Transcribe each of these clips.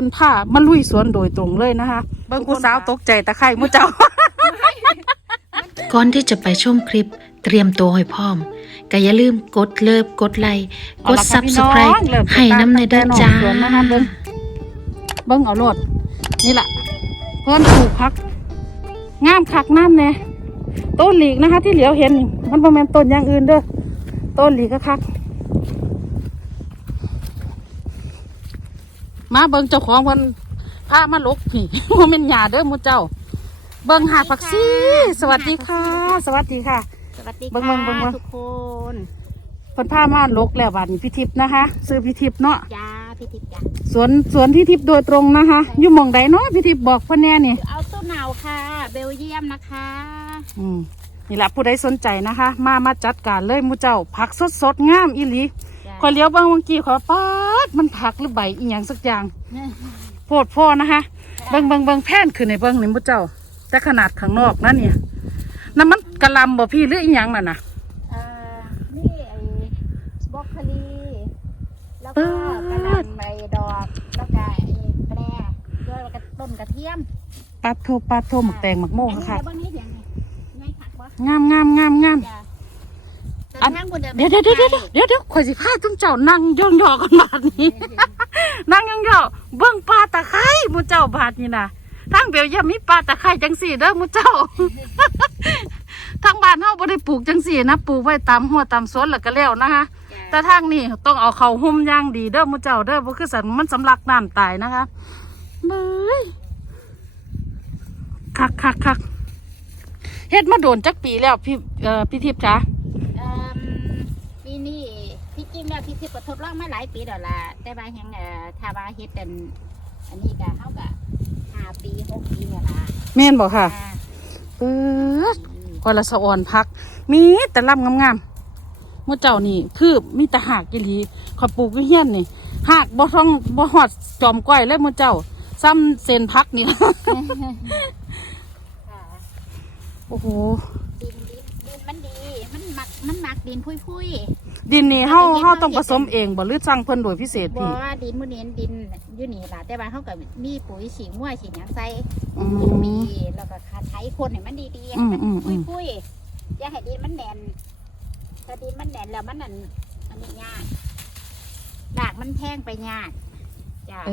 พิ่นพามาลุยสวนโดยตรงเลยนะคะ เบิ่งกูสาวตกใจตะไคร่มุเจ้า ก่อนที่จะไปชมคลิปเตรียมตัวให้พร้อมก็อย่าลืมกดเลิฟกดไลค์กดเอาล่ะค่ะพี่น้อง subscribe เริ่มให้น้ำในเด้อจ้าสวนนะคะเบิ่งเบิ่งเอาโลดนี่แหละเพิ่นปลูกพักงามคักน้ำแน่ต้นหลีกนะคะ ที่เหลียวเห็นนี่มันประมาณต้นอย่างอื่นเด้อต้นหลีกก็คัก มาเบิ่งเจ้าของเพิ่นพามาลกพี่ว่าเป็นหยาเด้อหมูเจ้า เบิ่งหาผักซีสวัสดีค่ะ สวัสดีค่ะ สวัสดีเบิ่งค่ะเบิ่งเบิ่ง ทุกคนเพิ่นพามาลกแล้วบัดนี้พี่ทิพย์นะคะซื้อพี่ทิพย์เนาะจ้าพี่ทิพย์จ้าสวนสวนที่ทิพย์โดยตรงนะคะอยู่หมองใดเนาะพี่ทิพย์บอกเพิ่นแน่นี่ เอาตู้หนาวค่ะ เบลเยียมนะคะอืมนี่แหละผู้ใดสนใจนะคะ มามาจัดการเลยหมูเจ้าผักสดสดๆงามอีหลีจ้าคอยเลี้ยวเบางเมื่อกี้ขอยปาด มันผักหรือใบอีหยังสักอย่างโพดพ่อนะคะเบิงเบิงเบิงแผ่นขึ้นในเบิงนี่หมูเจ้า แต่ขนาดข้างนอกนั่นเนี่ยนั่นมันกะหลำบ่พี่หรืออีหยังน่ะนะเอ่อนี่ไอ้บรอกโคลีแล้วก็กระหลำใบดอกแล้วก็ไอ้แปรด้วยแล้วก็ต้นกระเทียมปลาโทปลาโทหมักแตงหมักโม่อันนี้ค่ะแล้วบางนี้อย่างนี้ง่ายคักวะงามงามงามงามจ้า อันแต่ทางบนเดี๋ยวเดี๋ยวเดี๋ยวเดี๋ยวเดี๋ยวเดี๋ยวข่อยสิพาจุ้มเจ้านั่งย่องยอกันบาดนี้ นั่งย่องยอเบิ่งปลาตะไคร้หมูเจ้าบาดนี้นะทางเบลเยามมีปลาตะไคร้จังสี่เด้อหมูเจ้าทางบ้านเฮาบ่ได้ปลูกจังสี่นะปลูกไว้ตามหัวตามสวนแล้วก็แล้วนะคะแต่ทางนี้ต้องเอาเขาหุ้มอย่างดีเด้อหมูเจ้าเด้อบ่คือสันมันสำลักน้ำตายนะคะเบ้ยคักคักคักเฮ็ดมาโดนจักปีแล้วพี่เอ่อพี่ทิพย์จ๋า เอิ่มปีนี้ที่จริง แล้วพี่ทิพย์ก็ทดลองมาหลายปีแล้วล่ะแต่ว่ายังเอ่อถ้าว่าเฮ็ดเป็นอันนี้ก็เฮาก็ห้าปีหกปีเนี่ยล่ะแม่นบอกค่ะอ่าเปิดกว่าละสะออนพัก มีแต่ลำงามๆหมื่อเจ้านี่ คือมีแต่หากกิลีขอยปลูกวิเฮียนนี่หากบ่ท้องบ่หอดจอมก้อยเลยหมื่อเจ้า ซ้ำเซนพักนี่ ค่ะโอ้โหดินดินดินมันดี มันหมักมันหมักดินพุยพุย ดินนี่เฮาเฮาต้องผสมเองบ่หรือสั่งเพิ่นโดยพิเศษๆบอพี่ว่าดินมื้อนี้ดินอยู่นี่ล่ะแต่ว่าเฮาก็มีปุ๋ยฉีมั่วฉีหยังใส่อืมีม แล้วก็คาไถคนให้มันดีๆอืให้มมันอืมพุยพุยๆอย่าให้ดินมันแน่นถ้าดินมันแน่นแล้วมันนั่นมันนี่ยากรากมันแทงไปยากจ้ะ เอ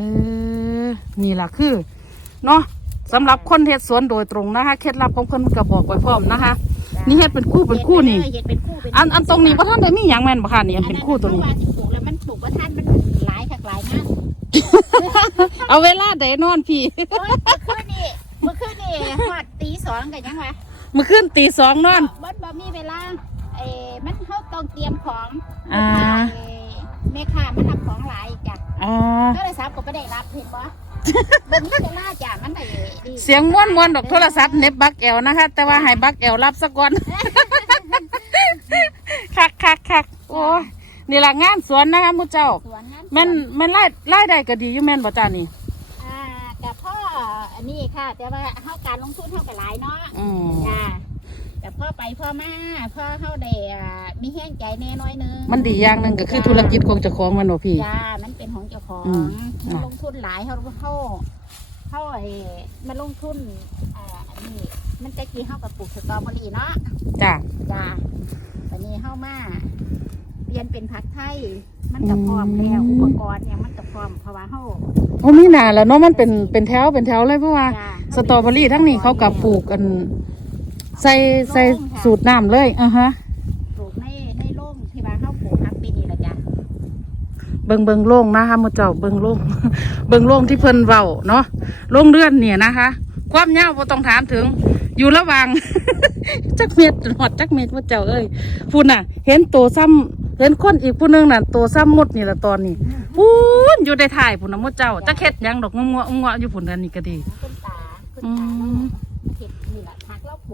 อนี่ล่ะคือเนาะสำหรับคนเฮ็ดสวนโดยตรงนะคะเคล็ดลับของเพิ่นก็บอกไว้พร้อมนะคะจ้ะ นี่เฮ็ดเป็นคู่เป็นคู่นี่เฮ็ดเป็นคู่เป็นอันอันตรงนี้บ่ทันได้มีหยังแม่นบ่ค่ะนี่อันเป็นคู่ตัวนี้ อันนั้นเพราะว่าสิปลูกแล้วมันปลูกว่าท่านมันหลายคักหลายงานเอาเวลาใดนอนพี่ โอ้ยเมื่อคืนนี่เมื่อคืนนี่ฮอดตีสองกันยังวะเมื่อคืนตีสองนอนบ่บ่มีเวลาเอ้มันเขาต้องเตรียมของอ่า เอ่อแม่ค้ามันรับของหลายจ้ะอ๋อ ก็เลยสาวก็ไม่ได้รับเห็นบ่ บ่มีเวลาจ้ะมันได้ดีเสียงม้วนม้วนๆดอกโทรศัพท์เน็บบักแอลนะคะ แต่ว่าให้บักแอลรับสักก่อน คักคักคักโอ้ยนี่ละงานสวนนะคะมุเจ้าสวนนั้นแมันแมันไล่ไล่ได้ก็ดีอยู่แม่นบ่จ้านี่ อ่าแต่พ่ออันนี้ค่ะ แต่ว่าเฮาการลงทุนเฮาก็หลายเนาะอืม จ้ะ แต่พ่อไปพ่อมาพ่อเฮาได้อ่ามีแห้งใจแน่น้อยนึงมันดีอย่างหนึ่งก็คือธุรกิจของเจ้าของแมันบ่พี่ จ้ามันเป็นของเจ้าของอืม มันลงทุนหลายเขาเขาเขาไอ้มันลงทุนอ่าอันนี้มันจะกี่เข้ากับปลูกสตรอเบอรี่เนาะ จ้า จ้าตอนนี้เข้ามาเรียนเป็นผักไทย มันก็พร้อมแล้วอุปกรณ์เนี่ยมันก็พร้อมเพราะว่าเขาโอ้มีหนาแล้วเนาะมันเป็นเป็นแถวเป็นแถวเลยเพราะว่า จ้าสตรอเบอรี่ทั้งนี้เขากับปลูกกัน ใส่ใส่สูตรน้ำเลยอะฮะปลูกในในโร่มที่ว่าเขาปลูกทักปีนี้ละจ้ะเบิงเบิงโล่งนะคะมุเจ้าเบิงโล่งเบิงโล่งที่เพิ่นเว้าเนาะโล่งเลื่อนเนี่ยนะคะ ความยาวบ่ต้องถามถึง อยู่ระหว่าง จักเม็ดหอดจักเม็ดมุเจ้าเอ้ยพูดน่ะ เห็นตัวซ้ำเห็นคนอีกผู้หนึงน่ะตัวซ้ำหมดนี่ละตอนนี้พูนอยู่ในถ่ายพุ่นน่ะมุเจ้าจักเฮ็ดหยังดอกงงงงอยู่พุ่นนั่นนี่ก็ดีคุณตาคุณอืตาเราม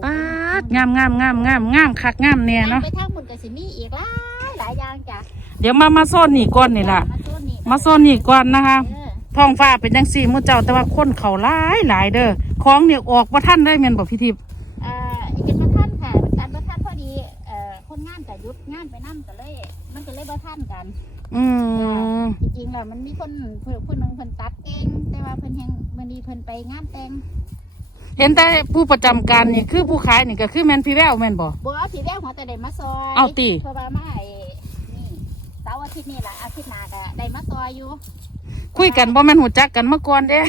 ปลูกปาดงามงามงามงามงามคักงามเนี่ยเนาะไปทางบุญกับสิมีอีกหลายหลายอย่างจ้ะเดี๋ยวมามาโซนนี่ก่อนนี่ล่ะ มาโซนนี่มาโซนนี่ก่อนนะคะเออท้องฟ้าเป็นจังสี่มุเจ้าแต่ว่าคนเขาหลายหลายเด้อของเนี่ยออกมาท่านได้แม่นบอกพี่ทิพย์เอ่อเห็นมาท่านค่ะการมาท่านพอดีเอ่อคนงานกับยุดงานไปนั่ก็เลย มันก็เลยมาท่านกัน อืมจริงๆแล้วมันมีคนเพิ่นผู้หนึงเพิ่นตัดเองแต่ว่าเพิ่นแฮงมื้อนี้เพิ่นไปงานแต่ง เห็นแต่ผู้ประจำการนี่คือผู้ขายนี่ก็คือแมนพี่แววแมนบ่บ่เอาสีแดงหัวแต่ได้มาซอยเอาติ เพราะว่ามาไอ้นี่เสาร์อาทิตย์นี่ล่ะอาทิตย์หน้าก็ได้มาซอยอยู่คุยกันบ่แม่นหูจักกันมาก่อนเด้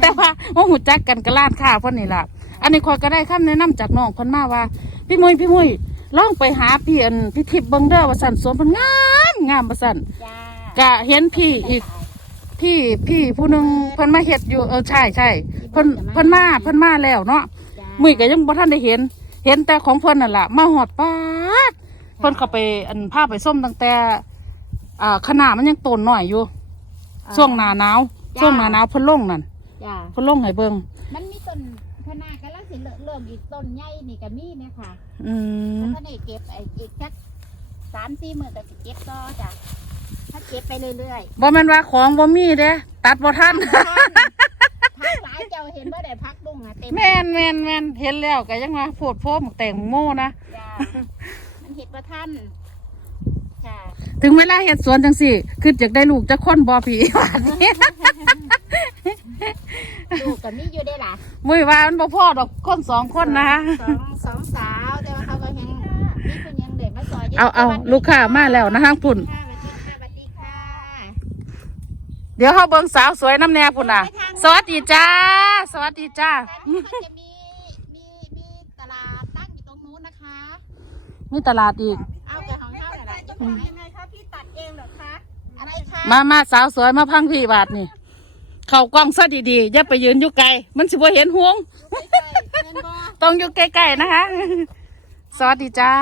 แต่ว่าว่าหูจักกันก็ร้านค้าเพิ่นนี่ล่ะ อันนี้คอยก็ได้คำแนะนำจากน้องเพิ่นมาว่า พี่มุยพี่มุยลองไปหาพี่อันพี่ทิพย์เบิ่งเด้อว่าสั่นสวนเพิ่นงามงามว่าสั่นจ้าก็เห็นพี่อีก พี่พี่ผู้หนึงเพิ่นมาเฮ็ดอยู่เออใช่ใช่เพิ่นเพิ่นมาเพิ่นมาแล้วเนาะจ้ามุยก็ยังบ่ทันได้เห็น เห็นแต่ของเพิ่นนั่นล่ะมาฮอดปาดเพิ่นเข้าไปอันพาไปส้มตั้งแต่อ่าขนาดมันยังต้นน้อยอยู่ช่วงหน้าหนาวช่วงหน้าหนาวเพิ่นลงนั่นจ้าเพิ่นลงให้เบิ่งมันมีต้นพนากำลังสิเริ่มเริ่มอีกต้นใหญ่นี่ก็มีเนี่ยค่ะอืมถ้าได้เก็บไอ้อีกสักสามสี่มื้อก็สิเก็บต่อจ้ะ ถ้าเก็บไปเรื่อยบ่แม่นว่าของบ่มีเด้ ตัดบ่ทัน ๆพักหลายเจ้าเห็นว่าได้พักบุ้งอะเต็มแม่นแม่นแม่นเห็นแล้วก็ยังว่าโพดโพหมกแต่งโมนะจ้ามันเห็ดประทันจ้าถึงเวลาเฮ็ดสวนจังสี่คืออยากได้ลูกจักคนบ่พี่ ว่านี่ลูกกับมีอยู่ได้ล่ะมุ้ยว่ามันบ่พอดอกคนสองคนนะคะ สองสองสาวแต่ว่าเขาก็ยังมีคนยังเด็กมาซอยยู่เอาเอาสวัสดีลูกค้ามาแล้วนะทางปุ่นค่ะสวัสดีค่ะ เดี๋ยวเฮาเบิ่งสาวสวยน้ำแน่พุ่นน่ะ สวัสดีจ้า สวัสดีจ้าสวัสดีค่ะมันจะมีมีมีตลาดตั้งอยู่ตรงนู้นนะคะ มีตลาดอีก เอาแต่ของเขาแต่ละจะขายยังไงคะพี่ตัดเองเหรอคะอะไรคะมามาสาวสวยมาพังพี่บาทนี่ เข้ากล้องซะดีๆ อย่าไปยืนอยู่ไกล มันสิบ่เห็นห่วง เงินบอต้องอยู่ใกล้ๆนะคะ สวัสดีจ้า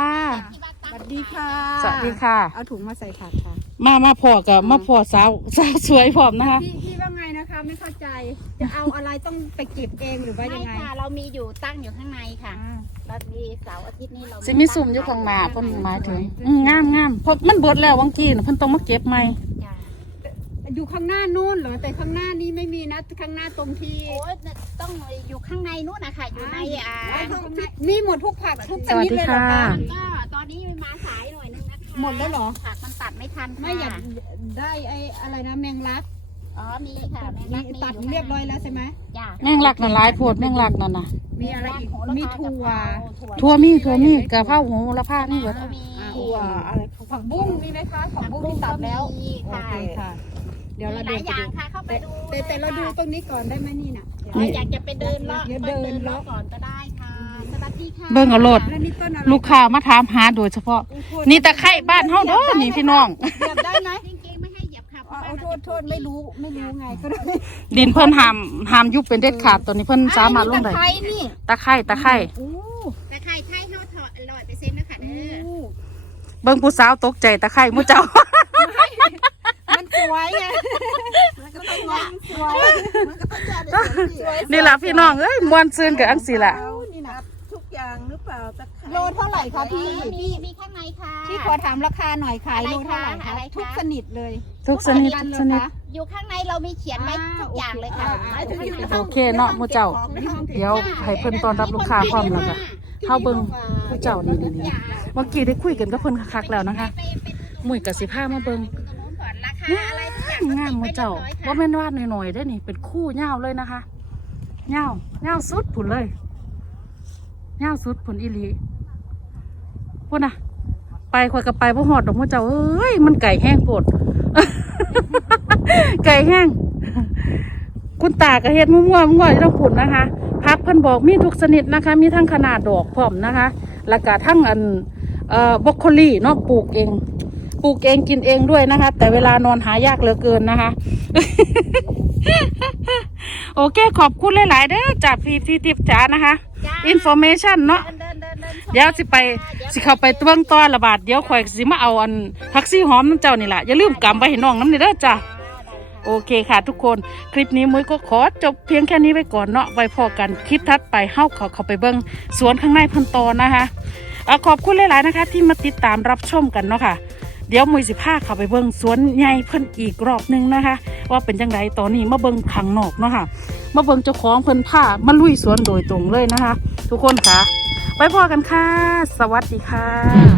ที่บ้านตั้งสวัสดีค่ะ สวัสดีค่ะ เอาถุงมาใส่ถัดค่ะ มามาพอกับมาพอสาวสาวสวยพร้อมนะคะ พี่พี่ว่าไงนะคะไม่เข้าใจจะเอาอะไรต้องไปเก็บเองหรือว่าไม่ยังไงค่ะ เรามีอยู่ตั้งอยู่ข้างในค่ะเรามีเสาร์อาทิตย์นี้เราสิมีสุ่มอยู่ข้างหน้าเพิ่นหมายถึงอืมงามงามเพราะมันเบิดแล้ววังกี้น่ะเพิ่นต้องมาเก็บใหม่ จ้ะอยู่ข้างหน้านู่นเหรอแต่ข้างหน้านี้ไม่มีนะข้างหน้าตรงที่โอ้ยต้องอยู่ข้างในนู้นนะคะอยู่ในอ่ามีหมดทุกผักทุกชนิดเลยเหรอคะมันก็ตอนนี้มาสายหน่อยนึงนะคะหมดแล้วเหรอ ผักมัน ตัดไม่ทันค่ะไม่อยากได้ไอ้อะไรนะแมงลักอ๋อมีค่ะแมงมีลักมีตัดเรียบร้อยแล้วใช่ไหมจ้ะแมงลักน่ะหลายโพดแมงลักนั่นน่ะมีอะไรอีกมีถั่วทั่วมีทั่วมีกะเพราหูละผ้านี่เบิดก็มีถั่วอะไรผักบุ้งมีไหมคะผักบุ้งที่ตัดแล้วมีโอค่ะเคค่ะเดี๋ยวเรามีหดูลายอย่างค่ะเข้าไปดูแต่แต่เราดูลยค่ะตรงนี้ก่อนได้ไหมนี่น่ะอ๋ออยากจะไปเดินเลาะเดี๋ยวไปเดินเดินเลาะเลาะก่อนก็ได้ค่ะสวัสดีค่ะ เบิ่งเอาโลดแล้วนี่ต้นอะไรลูกค้ามาถามหาโดยเฉพาะ นี่ตะไคร้บ้านเฮาเด้อนี่พี่น้อง เหยียบได้ไหมจริงๆไม่ให้เหยียบค่ะเพอ๋อราะว่าเอาโทษโทษไม่รู้ไม่รู้ไงก็เลยดินเพิ่นห้ามห้ามยุบเป็นเด็ดขาดตัวนี้เพิ่นสามารถลงได้ตะไคร้นี่ตะไคร้ตะไคร้โอ้แต่ไข่ไทยเขาถอดลอยไปเซ็นนะคะเด้อเบิ่งผู้สาวตกใจตะไคร้หมู่เจ้า มันสวยไงมันก็ต้องว่าสวยมันก็ต้องจะสวยนี่ล่ะพี่น้องเอ้ยม่วนซื่นกับอังสิล่ะนี่นะ โลเท่าไหร่คะพี่มีมีข้างในค่ะ พี่ขอถามราคาหน่อยขายอะไรโลเท่าไหร่คะคะอะไรคะ ทุกสนิทเลยทุกชนิดทุกชนิดอยู่ข้างในเรามีเขียนไว้ทุกอย่างเลยค่ะอ่าอ่าอยู่ข้างในโอเคเนาะหมู่เจ้า เดี๋ยวให้เพิ่นต้อนรับลูกค้าพร้อมแล้วก็เฮาเบิ่งผู้เจ้านี่นี่นี่เมื่อกี้ได้คุยกันกับเพิ่นคักๆแล้วนะคะไปไปดูหมุ่ยกับสิผ้ามาเบิ่งตรงนู้นก่อนราคาอะไรทุกอย่างงามหมู่เจ้าว่าแม่นวาดหน่อยๆได้อนี่เป็นคู่ยาวเลยนะคะยาวยาวสุดผุนเลย ยาวสุดผุนอีหลีพุ่นน่ะไปคอยกับไปพ่หอดดอกมู่เจ้าเอ้ยมันไก่แห้งโพดไก่แห้ง คุณตากระเฮ็ดมั่วมั่วอยู่ต้องผุนนะคะพักเพิ่นบอกมีทุกชนิดนะคะ มีทั้งขนาดดอกพร้อมนะคะแล้วก็ทั้งอันเอ่อบรอกโคลีเนาะปลูกเองปลูกเองกินเองด้วยนะคะ แต่เวลานอนหายากเหลือเกินนะคะ โอเคขอบคุณหลาย ๆ เด้อจากพี่พี่ทิพย์จ๋านะคะ อินโฟเมชันเนาะเดินเดินเดินเดินชมเดี๋ยวสิไปสิเข้าไปเบื้องต้อนระบาดเดี๋ยวข่อยสิมาเอาอันผักซี่หอมน้ำเจ้านี่แหละอย่าลืมกำไว้ให้น้องน้ำนี่เด้อจ้าโอเคค่ะทุกคนคลิปนี้มุ้ยก็ขอจบเพียงแค่นี้ไว้ก่อนเนาะไว้พอกันคลิปทัดไปเฮาเขาเข้าไปเบิ้งสวนข้างในเพันตอนนะคะเอ่อขอบคุณหลายๆนะคะ ที่มาติดตามรับชมกันเนาะค่ะ เดี๋ยวมุ้ยสิพาเข้าไปเบิ้งสวนใหญ่เพิ่นอีกรอบหนึงนะคะ ว่าเป็นจังไดตอนนี้มาเบิ้งข้างนอกเนาะค่ะ มาเบิ่งเจ้าของเพิ่นผ้ามาลุยสวนโดยตรงเลยนะคะ ทุกคนค่ะ ไปพอกันค่ะ สวัสดีค่ะ